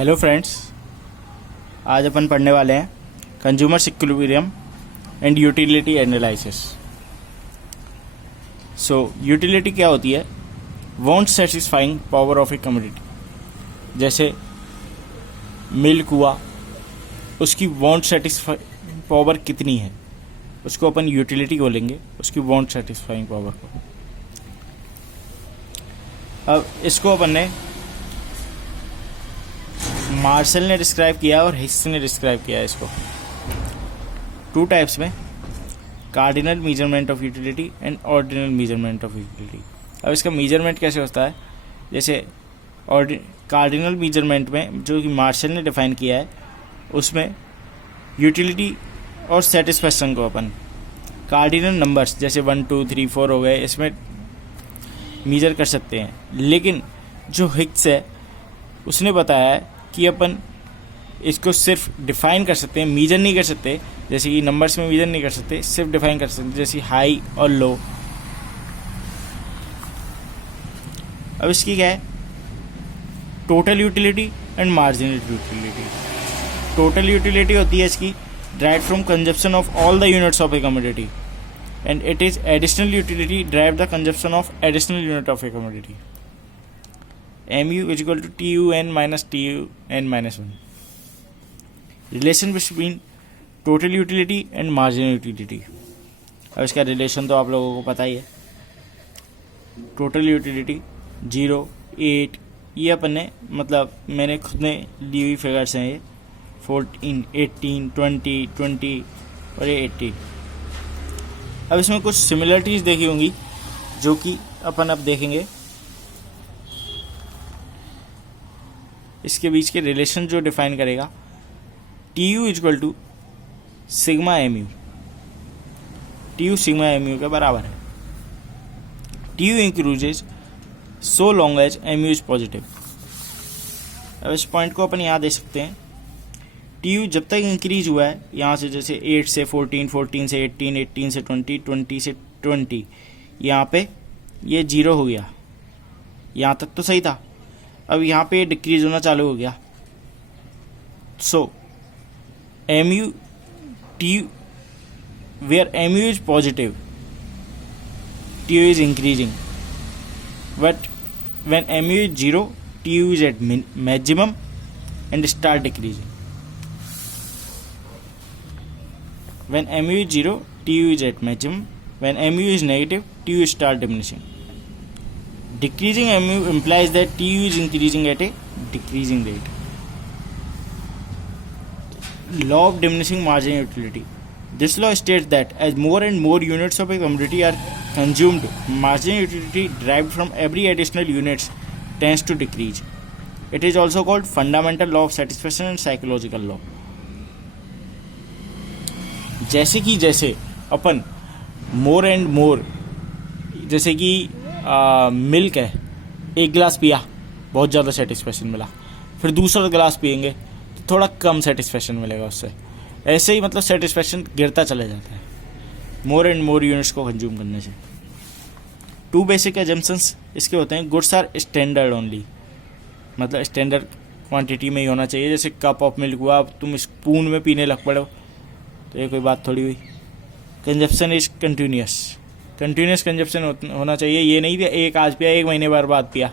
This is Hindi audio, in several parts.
हेलो फ्रेंड्स, आज अपन पढ़ने वाले हैं consumer equilibrium and utility analysis. So utility क्या होती है? Want satisfying power of A commodity. जैसे मिल्क हुआ, उसकी वांट सेटिस्फाइंग पावर कितनी है, उसको अपन यूटिलिटी बोलेंगे, उसकी वांट सेटिस्फाइंग पावर को। अब इसको अपन ने मार्शल ने डिस्क्राइब किया और हिक्स ने डिस्क्राइब किया इसको टू टाइप्स में, cardinal measurement of utility and ordinal measurement of utility. अब इसका मेजरमेंट कैसे होता है? जैसे कार्डिनल मेजरमेंट में जो कि मार्शल ने डिफाइन किया है, उसमें यूटिलिटी और सेटिस्फैक्शन को अपन कार्डिनल नंबर्स जैसे 1 2 3 4 हो गए, इसमें मेजर कर सकते हैं। लेकिन जो हिक्स है उसने बताया है कि अपन इसको सिर्फ डिफाइन कर सकते हैं, मेजर नहीं कर सकते। जैसे कि नंबर्स में मेजर नहीं कर सकते, सिर्फ डिफाइन कर सकते, जैसे हाई और लो। अब इसकी क्या है? Total utility and marginal utility. Total utility होती है इसकी derived from consumption of all the units of a commodity, and it is additional utility derived the consumption of additional unit of a commodity. mu is equal to TUN minus TUN minus 1. Relation between total utility and marginal utility. अब इसका रिलेशन तो आप लोगों को पता ही है। टोटल यूटिलिटी 0 8, ये अपन ने मतलब मैंने खुद ने ली हुई फिगर्स हैं, ये 14 18 20 20 और ये 80। अब इसमें कुछ सिमिलरिटीज देखी होंगी जो कि अपन अब देखेंगे। इसके बीच के रिलेशन जो डिफाइन करेगा, TU equal to sigma MU। TU sigma MU के बराबर है। TU increases so long as MU is positive. अब इस पॉइंट को अपन यहाँ दे सकते हैं। TU जब तक इंक्रीज हुआ है, यहाँ से जैसे 8 से 14 14 से 18 18 से 20 20 से 20, यहाँ पे ये 0 हो गया। यहाँ तक तो सही था, अब यहाँ पे डिक्रीज होना चालू हो गया। सो MU TU where MU is positive, TU is increasing, but when MU is 0, TU is at maximum and start decreasing. When MU is 0, TU is at maximum. When MU is negative, TU start diminishing. Decreasing MU implies that TU is increasing at a decreasing rate. Law of diminishing margin utility. This law states that as more and more units of a commodity are consumed, margin utility derived from every additional units tends to decrease. It is also called fundamental law of satisfaction and psychological law. जैसे कि जैसे अपन मोर एंड मोर, जैसे कि मिल्क है, एक गिलास पिया बहुत ज़्यादा सेटिस्फेक्शन मिला, फिर दूसरा गिलास पियेंगे तो थोड़ा कम सेटिस्फेक्शन मिलेगा उससे। ऐसे ही मतलब सेटिस्फेक्शन गिरता चला जाता है मोर एंड मोर यूनिट्स को कंज्यूम करने से। टू बेसिक एजम्पशंस इसके होते हैं। गुड्स आर स्टैंडर्ड ओनली, मतलब स्टैंडर्ड क्वांटिटी में ही होना चाहिए। जैसे कप ऑफ मिल्क हुआ, अब तुम स्पून में पीने लग पड़ो तो ये कोई बात थोड़ी हुई। कंजप्शन इज कंटिन्यूस कंजप्शन होना चाहिए, ये नहीं पिया एक आज पिया, एक महीने बाद पिया।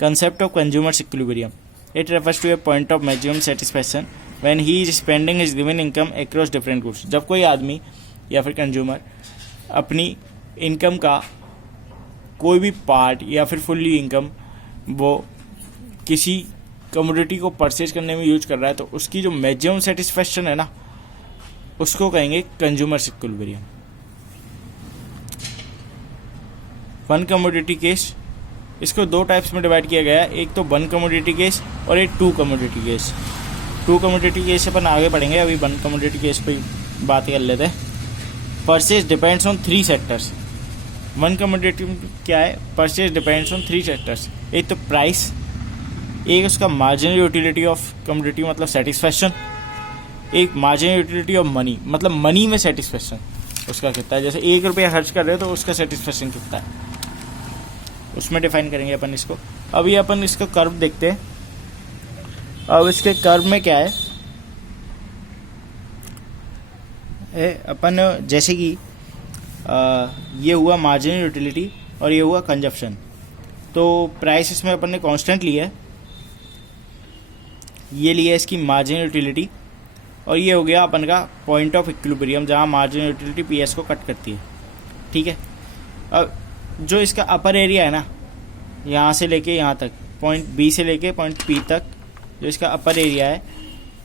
Concept of consumer equilibrium, it refers to a point of maximum satisfaction when he is spending his given income across different goods. जब कोई आदमी या फिर कंज्यूमर अपनी इनकम का कोई भी पार्ट या फिर फुल्ली इनकम वो किसी कमोडिटी को परचेज करने में यूज कर रहा है, तो उसकी जो मैक्सिमम सेटिस्फैक्शन है ना, उसको कहेंगे consumer equilibrium. One commodity case, इसको दो टाइप्स में डिवाइड किया गया है, एक तो वन कमोडिटी केस और एक two commodity case. Two commodity case अपन आगे पढ़ेंगे, अभी वन कमोडिटी केस पे बात कर लेते हैं। Purchase depends on 3 sectors. One commodity क्या है? Purchase depends on 3 sectors. एक तो प्राइस, एक उसका मार्जिनल यूटिलिटी ऑफ कमोडिटी मतलब सेटिस्फैक्शन, एक मार्जिनल यूटिलिटी ऑफ मनी मतलब मनी में सेटिस्फैक्शन उसका कितना है। जैसे 1 रुपया खर्च कर रहे हो तो उसका सेटिस्फैक्शन कितना है, उसमें डिफाइन करेंगे अपन इसको। अभी अपन इसका कर्व देखते हैं अब इसके कर्व में क्या है, अपन जैसे कि ये हुआ मार्जिनल यूटिलिटी और ये हुआ कंजप्शन, तो प्राइस इसमें अपन ने कांस्टेंट लिया है, ये लिया है इसकी मार्जिनल यूटिलिटी, और ये हो गया अपन का पॉइंट ऑफ इक्विलिब्रियम जहाँ मार्जिनल यूटिलिटी पीएस को कट करती है। ठीक है, अब जो इसका अपर एरिया है ना, यहाँ से लेके यहाँ तक, पॉइंट बी से लेके पॉइंट पी तक जो इसका अपर एरिया है,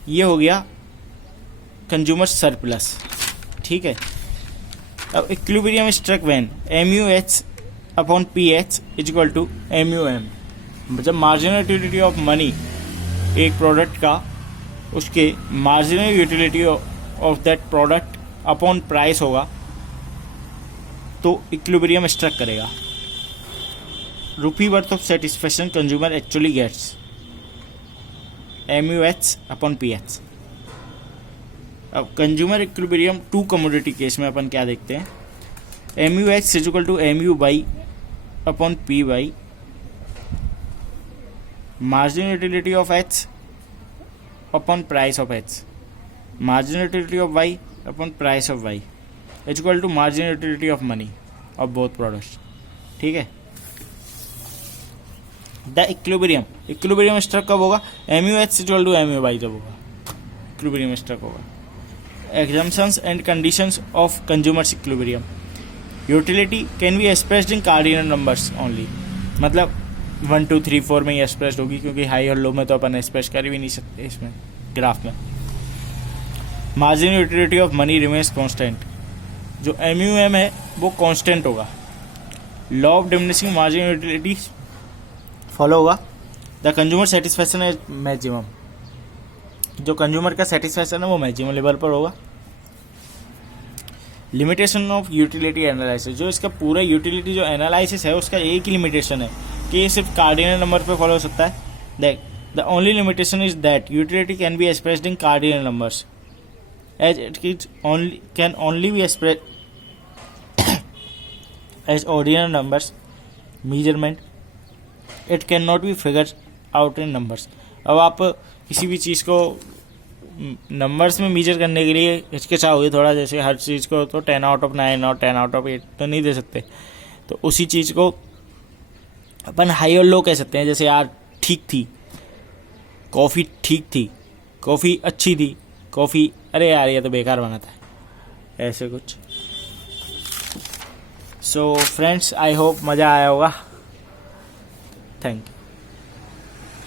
ये हो गया कंज्यूमर सरप्लस। ठीक है, अब equilibrium struck when MUH upon PH is equal to MUM। जब मार्जिनल यूटिलिटी ऑफ मनी एक प्रोडक्ट का, उसके marginal utility of that product upon price होगा, तो इक्विलिब्रियम स्ट्रक करेगा। Rupee worth of satisfaction consumer actually gets MUH upon PH। अब consumer equilibrium two commodity case में अपन क्या देखते हैं, MUH is equal to MU by upon P by marginal utility of H upon price of H, marginal utility of Y upon price of Y is equal to marginal utility of money of both products. ठीक है, द इक्विलिब्रियम स्ट्रक कब होगा, MUH equal to MU by जब होगा इक्विलिब्रियम स्ट्रक होगा। Assumptions and conditions of consumer's equilibrium. Utility can be expressed in cardinal numbers only, मतलब 1 2 3 4 में ही एक्सप्रेस होगी, क्योंकि हाई और लो में तो अपन एक्सप्रेस कर भी नहीं सकते इसमें ग्राफ में। Marginal utility of money remains constant, जो MUM है वो कांस्टेंट होगा। Law of diminishing marginal utility follow होगा। The consumer satisfaction is maximum, जो कंज्यूमर का सेटिस्फैक्शन है वो मैक्सिमम लेवल पर होगा। लिमिटेशन ऑफ यूटिलिटी एनालिसिस, जो इसका पूरा यूटिलिटी जो एनालिसिस है उसका एक ही लिमिटेशन है कि ये सिर्फ कार्डिनल नंबर पे फॉलो हो सकता है। देख, the only limitation is that utility can be expressed in cardinal numbers as it is only can only be expressed as ordinal numbers measurement, it can not be figured out in numbers. अब आप किसी भी चीज़ को नंबर्स में मेजर करने के लिए हिचकिचाओगे थोड़ा, जैसे हर चीज़ को तो 10 आउट ऑफ 9 और 10 आउट ऑफ 8 तो नहीं दे सकते, तो उसी चीज़ को अपन हाई और लो कह सकते हैं। जैसे यार ठीक थी कॉफ़ी, ठीक थी कॉफ़ी, अच्छी थी कॉफ़ी, अरे यार ये तो बेकार बना था, ऐसे कुछ। सो फ्रेंड्स, आई होप मज़ा आया होगा। Thank you.